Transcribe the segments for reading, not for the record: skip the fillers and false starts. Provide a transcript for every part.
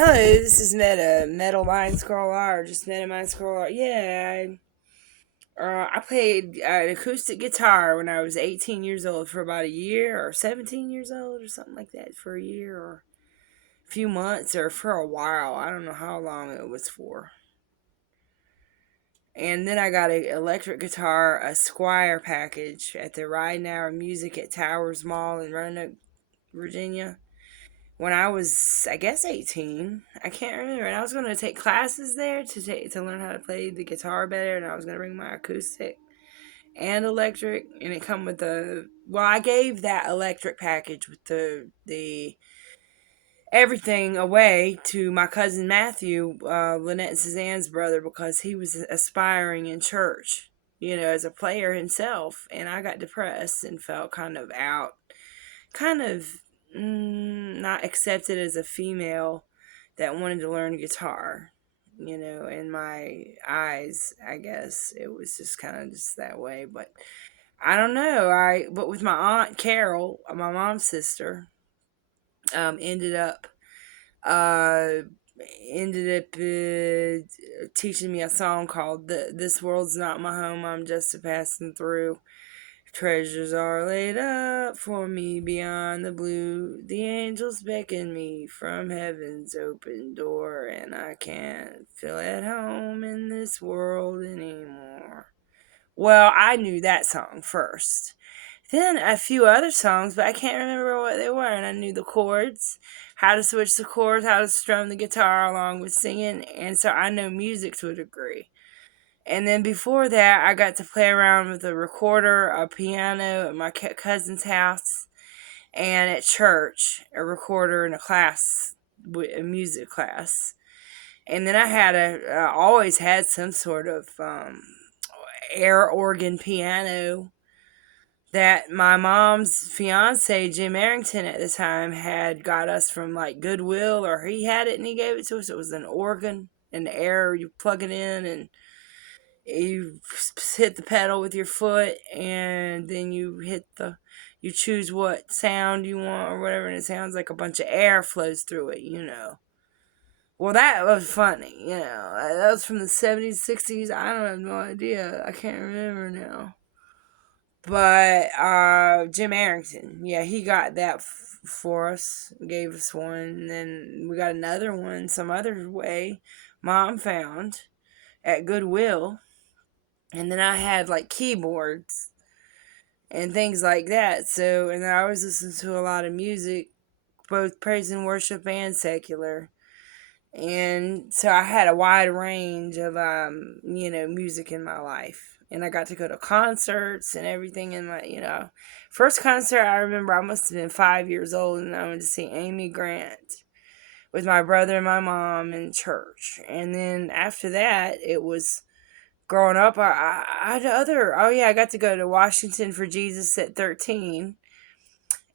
Hello, this is Metal Mind Scroller, or just Meta Mind Scroller. I played an acoustic guitar when I was 18 years old for about a year, or 17 years old, or something like that, for a year, or a few months, or for a while. I don't know how long it was for. And then I got an electric guitar, a Squire package at the Ride Now Music at Towers Mall in Roanoke, Virginia, when I was, I guess, 18. I can't remember. And I was going to take classes there to learn how to play the guitar better. And I was going to bring my acoustic and electric. And it come with I gave that electric package with the everything away to my cousin Matthew, Lynette and Suzanne's brother, because he was aspiring in church, as a player himself. And I got depressed and felt kind of out, kind of not accepted as a female that wanted to learn guitar. In my eyes, I guess it was just kind of just that way. But I don't know. But with my aunt Carol, my mom's sister, ended up uh teaching me a song called "This World's Not My Home. I'm Just a Passing Through." Treasures are laid up for me beyond the blue. The angels beckon me from heaven's open door, and I can't feel at home in this world anymore. Well, I knew that song first. Then a few other songs, but I can't remember what they were, and I knew the chords, how to switch the chords, how to strum the guitar along with singing, and so I know music to a degree. And then before that, I got to play around with a recorder, a piano at my cousin's house, and at church, a recorder in a class, a music class. And then I always had some sort of air organ piano that my mom's fiance, Jim Arrington, at the time had got us from like Goodwill, or he had it and he gave it to us. It was an organ, an air, you plug it in and you hit the pedal with your foot, and then you choose what sound you want or whatever, and it sounds like a bunch of air flows through it. Well, that was funny. That was from the 70s, 60s. I don't have no idea. I can't remember now. But Jim Arrington, yeah, he got that for us, gave us one, and then we got another one some other way. Mom found at Goodwill. And then I had like keyboards and things like that. So, and I always listened to a lot of music, both praise and worship and secular. And so I had a wide range of, music in my life. And I got to go to concerts and everything in first concert I remember, I must have been 5 years old, and I went to see Amy Grant with my brother and my mom in church. And then after that, it was growing up, I had oh yeah, I got to go to Washington for Jesus at 13.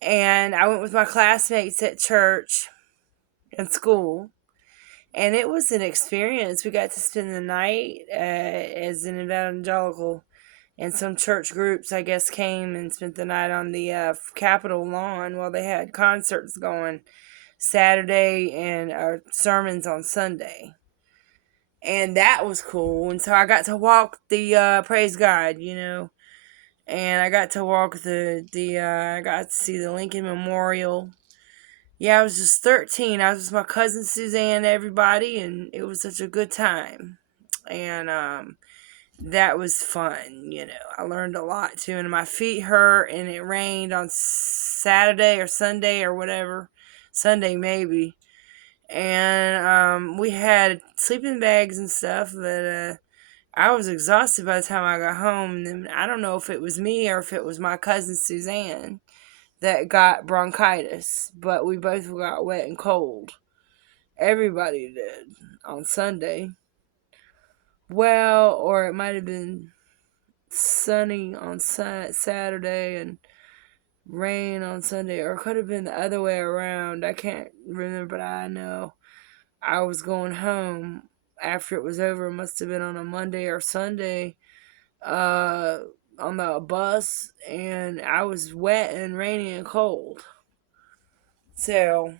And I went with my classmates at church and school. And it was an experience. We got to spend the night as an evangelical. And some church groups, I guess, came and spent the night on the Capitol lawn while they had concerts going Saturday and sermons on Sunday. And that was cool. And so I got to walk the praise God. And I got to walk I got to see the Lincoln Memorial. Yeah, I was just 13. I was with my cousin Suzanne and everybody, and it was such a good time. And that was fun. I learned a lot too. And my feet hurt, and it rained on Saturday or Sunday or whatever. Sunday maybe. And we had sleeping bags and stuff, but I was exhausted by the time I got home. And then I don't know if it was me or if it was my cousin Suzanne that got bronchitis, but we both got wet and cold. Everybody did on Sunday. Well, or it might have been sunny on Saturday and rain on Sunday, or it could have been the other way around. I can't remember, but I know I was going home after it was over. It must have been on a Monday or Sunday, uh, on the bus, and I was wet and rainy and cold. So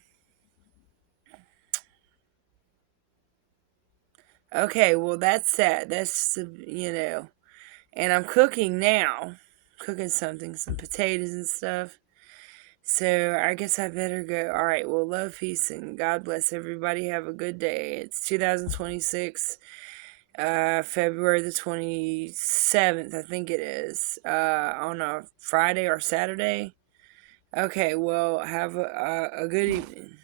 Okay, well, that's that. And I'm cooking now. Cooking something, some potatoes and stuff. So I guess I better go. All right, well, love, peace, and God bless everybody. Have a good day. It's 2026, February the 27th, I think it is, on a Friday or Saturday. Okay, well, have a good evening.